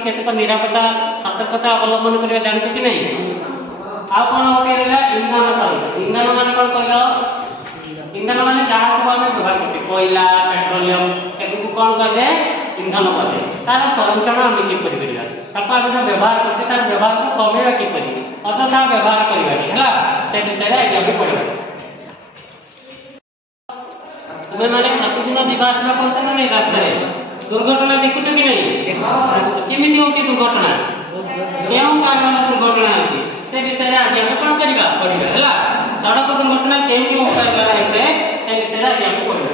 प्रति केतक निरापत्ता सतर्कता अवलंबन करबा जानते कि नहीं आ कोन ओटे रहला ईंधन सहित ईंधन माने कोन कहलो ईंधन माने जहां सब हम व्यवहार करते कोयला पेट्रोलियम एगु कोन कहले ईंधन कहले तार संरक्षण हम कि करि करिया ताको हम जो व्यवहार करते तार व्यवहार को कमेबा कि करि अतथा व्यवहार करबा हला से विषय रे आगे पढिबा तुमे माने प्रतिदिन जीवा आसवा करते ना नहीं रास्ता रे दुर्घटना देखुछ कि नहीं देखुछ केमिति होची दुर्घटना केउ कारण दुर्घटना होची से विषय रे आगे हम कोन करिबा पढिबा हला सड़क दुर्घटना केउ केउ उपाय करा हेते से विषय रे आगे हम पढिबा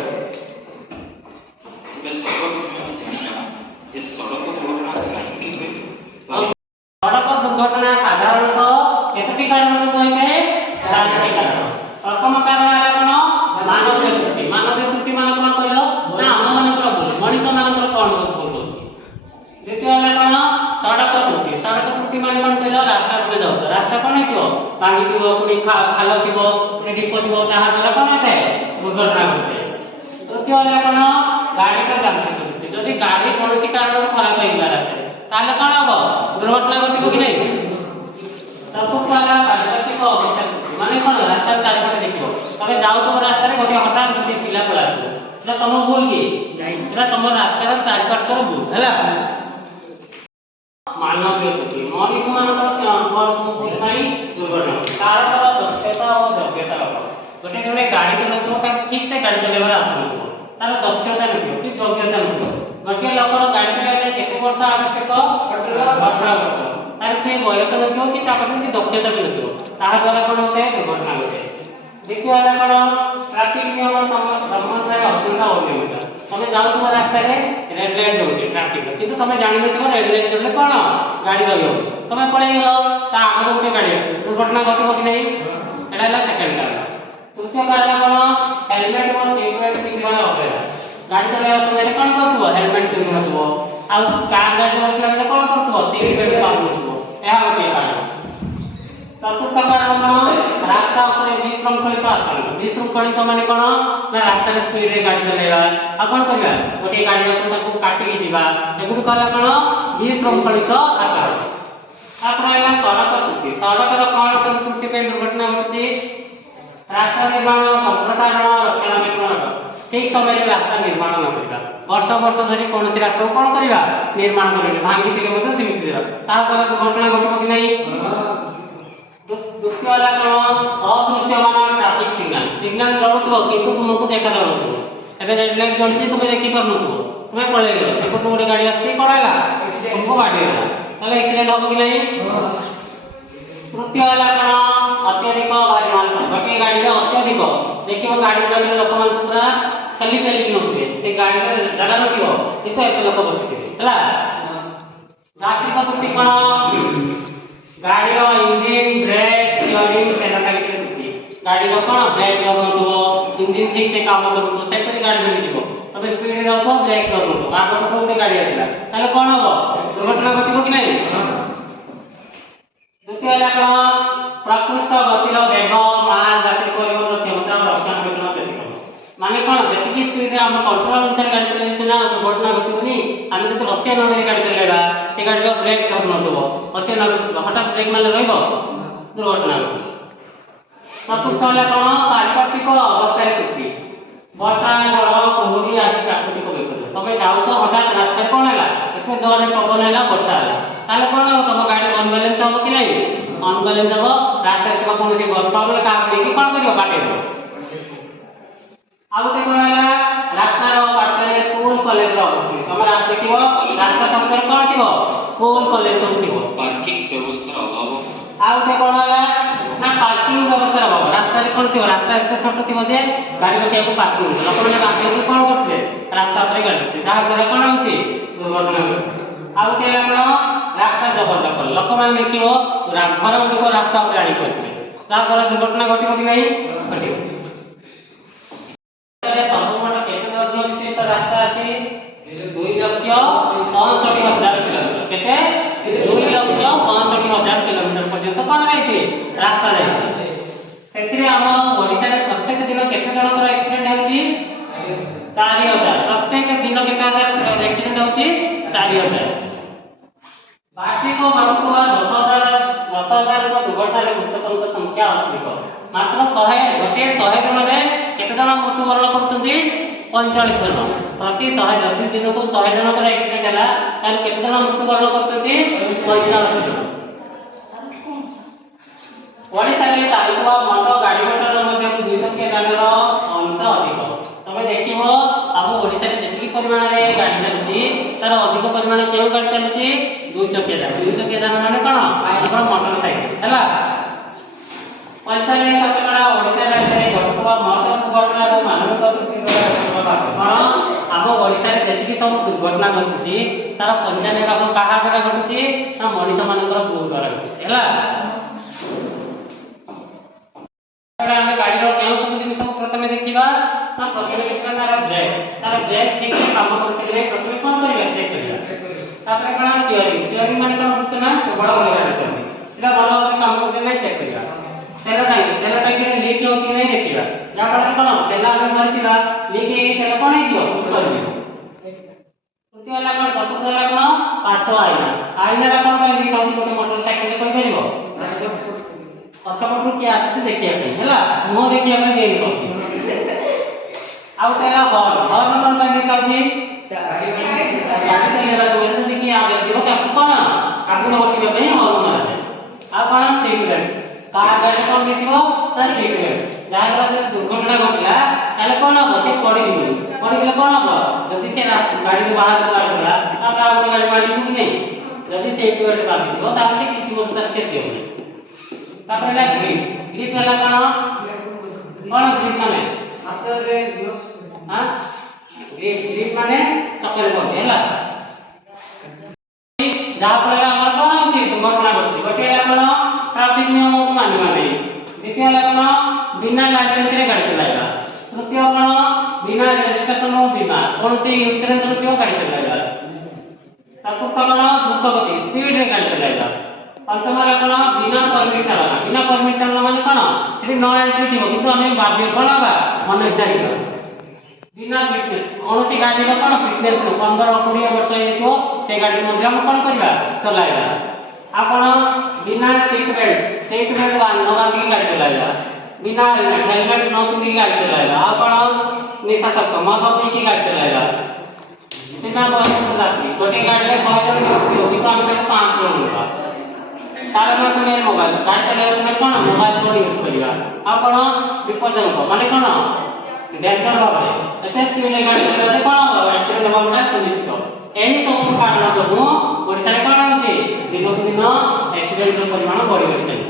बे सड़क दुर्घटना ये सड़क दुर्घटना काहे कि सड़क दुर्घटना साधारणतः केतटी कारण होइते चारटी कारण प्रथम कारण है कोन मानवीय त्रुटि मान कोन कहलो ना हम मानकर भूल मनुष्य मानकर कोन भूल द्वितीय है कोन सड़क त्रुटि मान कोन कहलो रास्ता पे जाउ रास्ता कोन हेतो भांगी दिबो पुनी खाल दिबो पुनी डिपो दिबो ताहा द्वारा कोन हेते दुर्घटना होते तृतीय है कोन गाड़ी का यांत्रिक त्रुटि जदि गाड़ी कोनसी कारण खराब होइला रास्ता ताले कोन हबो दुर्घटना घटिबो कि नहीं चतुर्थ है पारिपार्श्विक अवस्था माने कोन रास्ता चारपटे देखिबो तबे जाउ तुम रास्ता रे गोटे हठात गोटे पिला पळा आसो सेटा तुम भूल कि सेटा तुम रास्ता रे चारपार्श्वर भूल हला मानवीय त्रुटि मनुष्य मानकर अनुभव भाई दुर्घटना कारकर दक्षता और योग्यता गोटे जने गाड़ी चलाउतो का ठीक से गाड़ी चलेबार आत्मा तार दक्षता नथिबो कि योग्यता नथिबो गोटे लोकर गाड़ी चलाइले केते वर्ष आवश्यक 18 वर्ष तार से बयस नथिबो कि ता पाखरे से दक्षता भी नथिबो ताहा द्वारा कोन होते दुर्घटना होते देखियो वाला कोन ट्रैफिक नियम संबंध रे अत्यंत अनियमित तमे जाउ तुम रास्ता रे रेड लाइट होउची ट्रैफिक किंतु तमे जानि नथिबो रेड लाइट जले कोन गाड़ी रहियो तमे पळे गेलो ता आगे उठे गाड़ी दुर्घटना घटिबो कि नहीं एडा हला सेकंड कारण तृतीय कारण कोन हेलमेट और सीट बेल्ट पिनबार अवहेला गाड़ी चलाया समय कोन करथबो हेलमेट पिन करथबो आ कार गाड़ी बसला कोन करथबो सीट बेल्ट बांधथबो एहा होते कारण चतुर्थ कारण कोन रास्ता ऊपर विशृंखलित आचरण विशृंखलित माने कोन ना रास्ता रे स्पीड रे गाड़ी चलेबा आ कोन करबा गोटे गाड़ी जातो ताको काटी के जीवा एगुड कहला कोन विशृंखलित आचरण आपन एला सड़क रो कोन त्रुटि पे दुर्घटना होची रास्ता निर्माण संप्रसारण रक्षणाबेक्षण ठीक समय रे रास्ता निर्माण न करिबा वर्ष धरि कोन सी रास्ता कोन करिबा निर्माण करिबा भांगी दिले मते सीमित देबा ता द्वारा दुर्घटना घटिबो कि नहीं द्वितीय वाला कोन अदृश्यमान ट्रैफिक सिग्नल जळुथबो किंतु तुमको देखा जाउथबो एबे रेड लाइट जळची तुमे देखि परनुथबो तुमे पळे गेलो एपटु गोटे गाड़ी आस्ती कोन हैला तुमको बाडी देला ताले एक्सीडेंट होबो कि नहीं तृतीय वाला कोन अत्यधिक भारी माल गोटे गाड़ी रे अत्यधिक देखिबो गाड़ी रे लोक मान पूरा खाली खाली नथबे से गाड़ी रे जगह नथिबो एतो एतो लोक बसिथिबे हला यात्रिक त्रुटि कोन गाड़ी रो इंजन ब्रेक स्टीयरिंग सेनटाइजर त्रुटि गाड़ी रो कोन ब्रेक करनथबो इंजन ठीक से काम करनथबो सेपरी गाड़ी चली जिवो तबे स्पीड रे जाउथबो ब्रेक करनथबो आगो पटो गोटे गाड़ी आसिला ताले कोन हबो दुर्घटना घटिबो कि नहीं द्वितीय वाला कोन प्रकृष्ट गतिर वेग माल यात्री परिवहन क्षमता रक्षणाबेक्षण व्यतिक्रम माने कोन जति स्पीड रे हम कंट्रोल अनुसार गाड़ी चलाइछ ना दुर्घटना घटिबोनी हम जति 80 90 रे गाड़ी चलाइबा से गाड़ी रो ब्रेक करनथबो 80 90 हठात ब्रेक मारले रहइबो दुर्घटना चतुर्थ वाला कोन पारिपार्श्विक अवस्था त्रुटि वर्षा जल कुहुडी आदि प्राकृतिक विपद तमे जाउछो हठात रास्ता कोन हैला एते जोरे पवन हैला वर्षा हैला ताले कोन हो तम गाड़ी अनबैलेंस हो कि नहीं अनबैलेंस हो रास्ता रे कोन से गछ सबले का देखि कोन करियो बाटे आउ ते कोन हैला रास्ता रो पाछे स्कूल कॉलेज रो अवस्थित तम रास्ता देखिबो रास्ता संस्कार कोन थिबो स्कूल कॉलेज सब थिबो पार्किंग व्यवस्था अभाव आउ ते कोन हैला ना पार्किंग व्यवस्था अभाव रास्ता रे कोन थिबो रास्ता एते छोट थिबो जे गाड़ी रखिया को पार्किंग लोक माने बाटे को कोन करथले रास्ता पर गाड़ी जा करे कोन होची दुर्घटना आउ ते कोन रास्ता जबरदखल लोक माने देखिबो घर को रास्ता पर आनी करथले जा करे दुर्घटना घटिबो कि नहीं घटिबो सर्वमोट केते दर्जन विशिष्ट रास्ता अछि 2,65,000 किलोमीटर केते 2,65,000 किलोमीटर पर्यंत कोन जायछि रास्ता जायछि सेतिरे हम ओडिसा रे प्रत्येक दिन केते जनकर एक्सीडेंट होछि 4,000 प्रत्येक दिन केते हजार एक्सीडेंट होछि 4,000 ବାର୍ଷିକ ଘଟୁଥିବା 10,000 ଦୁର୍ଘଟଣାରେ ମୃତକଙ୍କ ସଂଖ୍ୟା ଅଧିକ। ମାତ୍ର 100 ଗୋଟିଏ 100 ଜଣରେ କେତେ ଜଣ ମୃତ୍ୟୁବରଣ କରୁଛନ୍ତି? 45 ଜଣ। ପ୍ରତି 100 ଯଦି ଦିନକୁ 100 ଜଣଙ୍କର ଆକ୍ସିଡେଣ୍ଟ ହେଲା ତାହେଲେ କେତେ ଜଣ ମୃତ୍ୟୁବରଣ କରୁଛନ୍ତି? 45 ଜଣ। ଓଡ଼ିଶାରେ ଚାଲୁଥିବା ମୋଟ ଗାଡ଼ି ମଟର ମଧ୍ୟରୁ 2 ଚକିଆ ଯାନର ଅଂଶ ଅଧିକ। ତମେ ଦେଖିବ ଆମ ଓଡ଼ିଶାରେ ଯେତିକି ପରିମାଣରେ ଗାଡ଼ି ଚାଲୁଛି ତାର ଅଧିକ ପରିମାଣ କେଉଁ ଗାଡ଼ି ଚାଲୁଛି? 2 ଚକିଆ ଯାନ। 2 ଚକିଆ ଯାନ ମାନେ କ'ଣ? ଆମର ମୋଟର ସାଇକେଲ ହେଲା। ପଞ୍ଚରେ ଶତକଡ଼ା ଓଡ଼ିଶା ରାଜ୍ୟରେ ଘଟୁଥିବା ମୋଟ ଦୁର୍ଘଟଣାରୁ ମାନବିକ ଦୃଷ୍ଟି କ'ଣ? ଆମ ଓଡ଼ିଶାରେ ଯେତିକି ସବୁ ଦୁର୍ଘଟଣା ଘଟୁଛି ତାର 95% କାହା ଦ୍ୱାରା ଘଟୁଛି? ନା ମଣିଷମାନଙ୍କର ଭୁଲ ଦ୍ୱାରା ଘଟୁଛି ହେଲା। ଆମେ ଗାଡ଼ିର କେଉଁ ସବୁ ଜିନିଷକୁ ପ୍ରଥମେ ଦେଖିବା? ନା ପ୍ରଥମେ ଦେଖିବା ତାର ବ୍ରେକ୍। ତାର ବ୍ରେକ୍ ଠିକରେ କାମ କରୁଛି କି ନାହିଁ ପ୍ରଥମେ କ'ଣ କରିବା? ଚେକ୍ କରିବା। ତାପରେ କ'ଣ? ଷ୍ଟିଅରିଂ। ଷ୍ଟିଅରିଂ ମାନେ କ'ଣ କରୁଛି ନା ବଡ଼ ବଡ଼ ଗାଡ଼ି ଚାଲୁଛି ସେଟା ଭଲ ଭାବରେ କାମ କରୁଛି କି ନାହିଁ ଚେକ୍ କରିବା। ତେଲ ଟାଙ୍କିରେ ଲିକ୍ ହେଉଛି କି ନାହିଁ ଦେଖିବା। ଯାହାଫଳରେ କ'ଣ ତେଲ ଆମେ ଭରିଥିବା ଲିକ୍ ହେଇକି ତେଲ କ'ଣ ହେଇଯିବ? ସରିଯିବ। ତୃତୀୟ ହେଲା କ'ଣ? ଚତୁର୍ଥ ହେଲା କ'ଣ? ପାର୍ଶ୍ୱ ଆଇନା। ଆଇନାଟା କ'ଣ ପାଇଁ ଲିକ୍ ହେଉଛି ଗୋଟେ ମୋଟର ସାଇକେଲରେ କହିପାରିବ? ପଛପଟରୁ କିଏ ଆସୁଛି ଦେଖିବା ପାଇଁ ହେଲା, ମୁହଁ ଦେଖିବା ପାଇଁ ଦେଇନି କହୁଛି। ଆଉ ହେଲା ହର୍ନ। ହର୍ନ କ'ଣ ପାଇଁ ଲିକ୍ ହେଉଛି? ଗାଡ଼ି ଚଲେଇବା ସମୟରେ ଯଦି କିଏ ଆସିବ ତାକୁ କ'ଣ ଆଗୁନ ବଟିବା ପାଇଁ ହର୍ନ ମାରାଯାଏ। ଆଉ କ'ଣ? Seat belt. କାର୍ ଗାଡ଼ି କ'ଣ ଦେଇଥିବ? Sir seat belt. ଯାହାଦ୍ୱାରା ଯଦି ଦୁର୍ଘଟଣା ଘଟିଲା ତାହେଲେ କ'ଣ ହେବ? ସେ ପଡ଼ିଯିବ। ପଡ଼ିଗଲେ କ'ଣ ହେବ? ଯଦି ସେ ଗାଡ଼ିରୁ ବାହାରକୁ ବାହାରିଗଲା ତାପରେ ଆଉ ଗୋଟେ ଗାଡ଼ି ମାଡ଼ିଯିବ କି ନାହିଁ? ଯଦି ସିଟ୍ ବେଲ୍ଟ ବାନ୍ଧିଥିବ ତାହେଲେ ସେ କିଛି ମଧ୍ୟ ତାର କ୍ଷତି ହେବନି। ତାପରେ ହେଲା ଗ୍ରିପ୍। ଗ୍ରିପ୍ ହେଲା କ'ଣ? କ'ଣ ଗ୍ରିପ୍ ମାନେ? ହାତରେ ଗ୍ରିପ୍ ମାନେ ଚକରେ ପଡୁଛି ହେଲା। ଯାହା ଫଳରେ ଆମର କ'ଣ ହେଉଛି? ଦୁର୍ଘଟଣା ଘଟୁଛି। ଗୋଟିଏ ହେଲା କ'ଣ? ଟ୍ରାଫିକ୍ ନିୟମକୁ ମାନିବା ନାହିଁ। ଦ୍ୱିତୀୟ ହେଲା କ'ଣ? ବିନା ଲାଇସେନ୍ସରେ ଗାଡ଼ି ଚଲାଇବା। ତୃତୀୟ କ'ଣ? ବିନା ରେଜିଷ୍ଟ୍ରେସନ ଓ ବୀମା କୌଣସି ଇନ୍ସୁରାନ୍ସ ନଥିବ ଗାଡ଼ି ଚଲାଇବା। ଚତୁର୍ଥ କ'ଣ? ଦ୍ରୁତ ଗତି ସ୍ପିଡରେ ଗାଡ଼ି ଚଲାଇବା। ପଞ୍ଚମ ହେଲା କ'ଣ? ବିନା ପରମିଟ୍ ଚାଳନା। ବିନା ପରମିଟ୍ ଚାଳନା ମାନେ କ'ଣ? ସେଠି ନ ଏଣ୍ଟ୍ରି ଥିବ କିନ୍ତୁ ଆମେ ବାଧ୍ୟ କ'ଣ ହେବା? ମନ ଇଚ୍ଛା ଯିବା। ବିନା ଫିଟନେସ୍ କୌଣସି ଗାଡ଼ିର କ'ଣ ଫିଟନେସ୍ 15-20 ବର୍ଷ ହେଇଥିବ ସେ ଗାଡ଼ି ମଧ୍ୟ ଆମେ କ'ଣ କରିବା? ଚଲାଇବା। ଆଉ କ'ଣ? ବିନା ସିଟ୍ ବେଲ୍ଟ ନ ବାନ୍ଧିକି ଗାଡ଼ି ଚଲାଇବା। ବିନା ହେଲମେଟ୍ ନ ପିନ୍ଧିକି ଗାଡ଼ି ଚଲାଇବା। ଆଉ କ'ଣ? ନିଶାସକ୍ତ ମଦ ପିଇକି ଗାଡ଼ି ଚଲାଇବା। ସୀମା ବୟସ୍କ ଯାତ୍ରୀ ଗୋଟିଏ ଗାଡ଼ିରେ 100 ଜଣ ବ୍ୟକ୍ତି କିନ୍ତୁ ଆମେ ତାକୁ 500 ଜଣ ନେବା। ଚାଳନା ସମୟରେ ମୋବାଇଲ ଗାଡ଼ି ଚଲାଇବା ସମୟରେ କ'ଣ? ମୋବାଇଲ ଫୋନ୍ ୟୁଜ୍ କରିବା। ଆଉ କ'ଣ? ବିପଜ୍ଜନକ ମାନେ କ'ଣ? ଡେଞ୍ଜର ଭାବରେ ଏତେ ସ୍ପିଡରେ ଗାଡ଼ି ଚଲାଇଲେ କ'ଣ ହେବ? ଆକ୍ସିଡେଣ୍ଟ ହେବାଟା ସୁନିଶ୍ଚିତ। ଏହି ସବୁ କାରଣ ଯୋଗୁଁ ଓଡ଼ିଶାରେ କ'ଣ ହେଉଛି? ଦିନକୁ ଦିନ ଆକ୍ସିଡେଣ୍ଟର ପରିମାଣ ବଢ଼ି ବଢ଼ି ଚାଲିଛି।